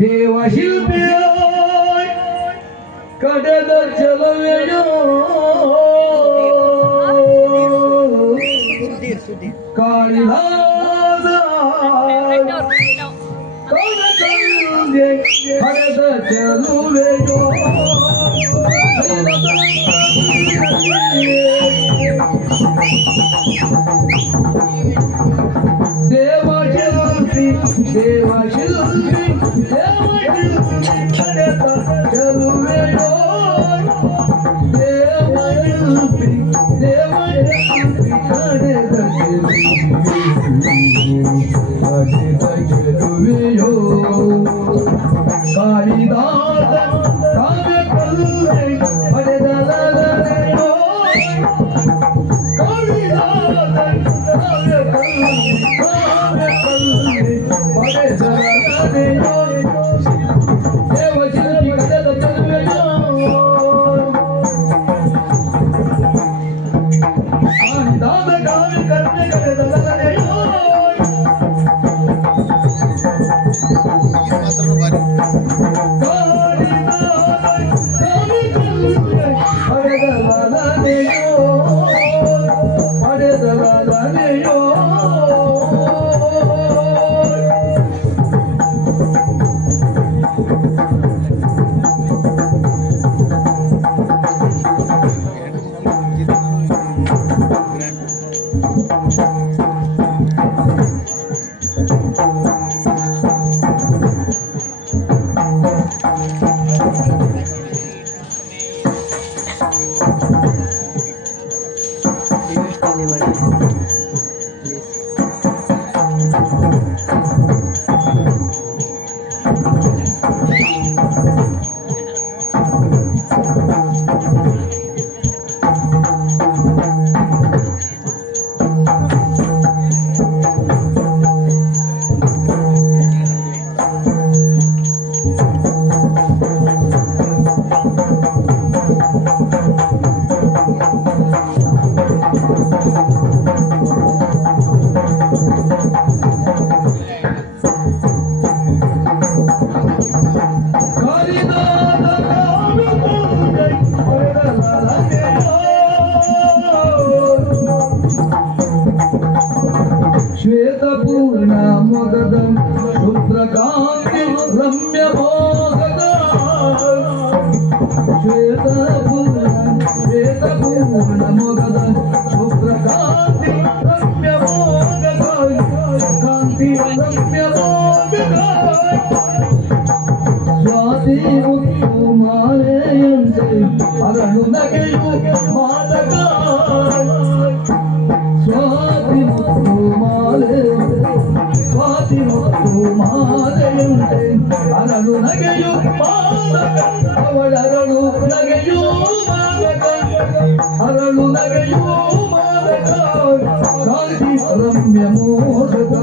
ದೇವಶಿಲ್ಪಿಯ ಕಡದ ಚಲವೆಯೋ ಕಾಳಿದಾಸ ಕನಕಂದೆ ಕಡದ ಚಲುವೆಯೋ श्वेतपूर्णामगदं शुभ्रकान्ति रम्यमोगदम् श्वेतपूर्णं श्वेतपूर्णमगदं शुभ्रकान्ति रम्यमोगदं कान्ति रम्यमोगदम् स्वाति मुक्तो मारयन्ते अरणुनगयो मातका ಅರಳು ನಗೆಯು ಅವಳರಳು ನಗೆಯು ಮಾದಕ. ಅರಳು ನಗೆಯು ಮಾದಕ ರಮ್ಯ ಮೋದಕ.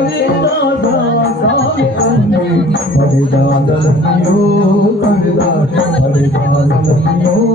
हरे दादा हरे दादा हरे दादा हो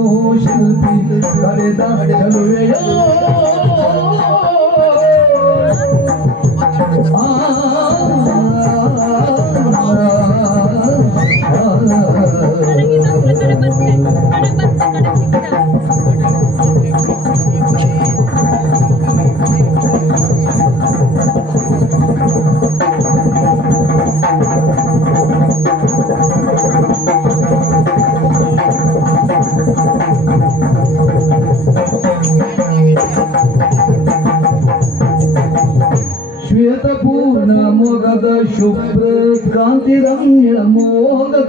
शुभ्र कांति रम्य मोहक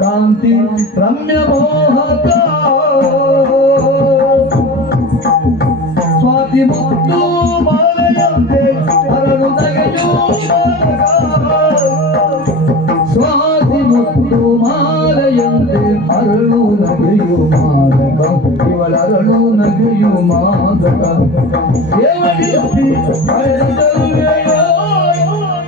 कांति रम्य मोहक स्वाति मुक्तो मालयते अरुणदयो स्वाति मुक्तो मालयते अरुणदयो मालक केवल अरुणदयो मालक केवल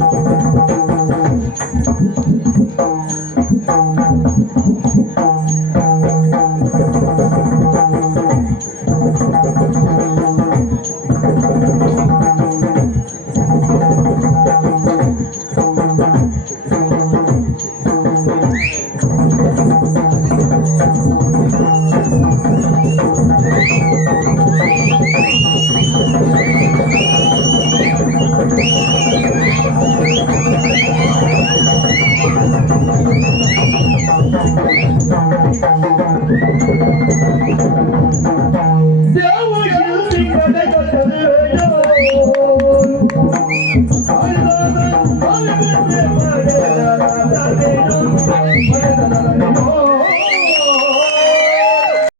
Thank you.